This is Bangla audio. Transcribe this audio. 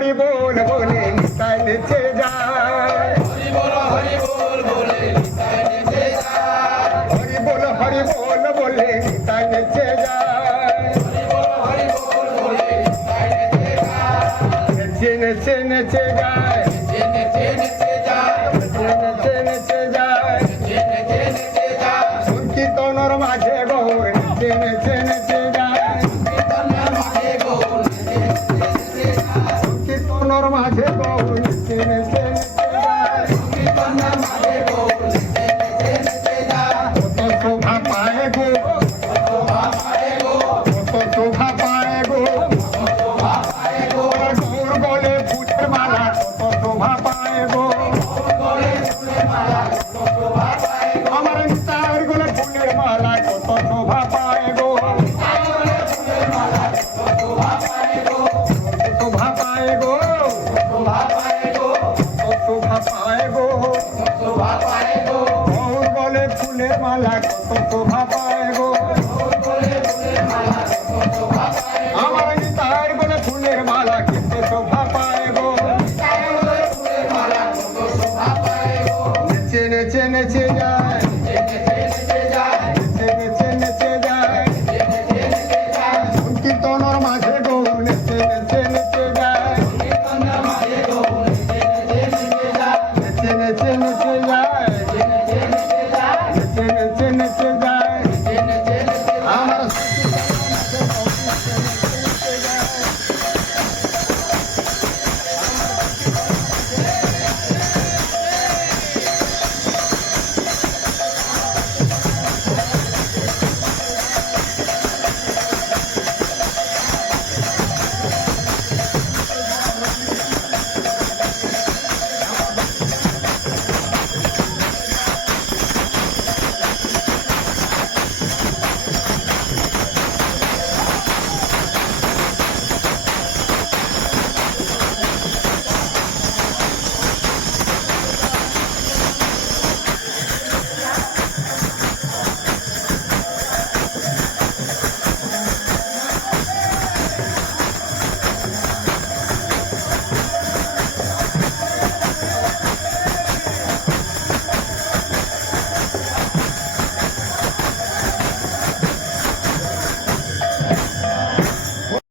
হরি বল বলে নিতাই নেচে যায় হরি বল বলে নিতাই নেচে যায় হরি বল বলে নিতাই নেচে যায় হরি বল বলে নিতাই নেচে যায় নেচে নেচে নেচে যায় নেচে নেচে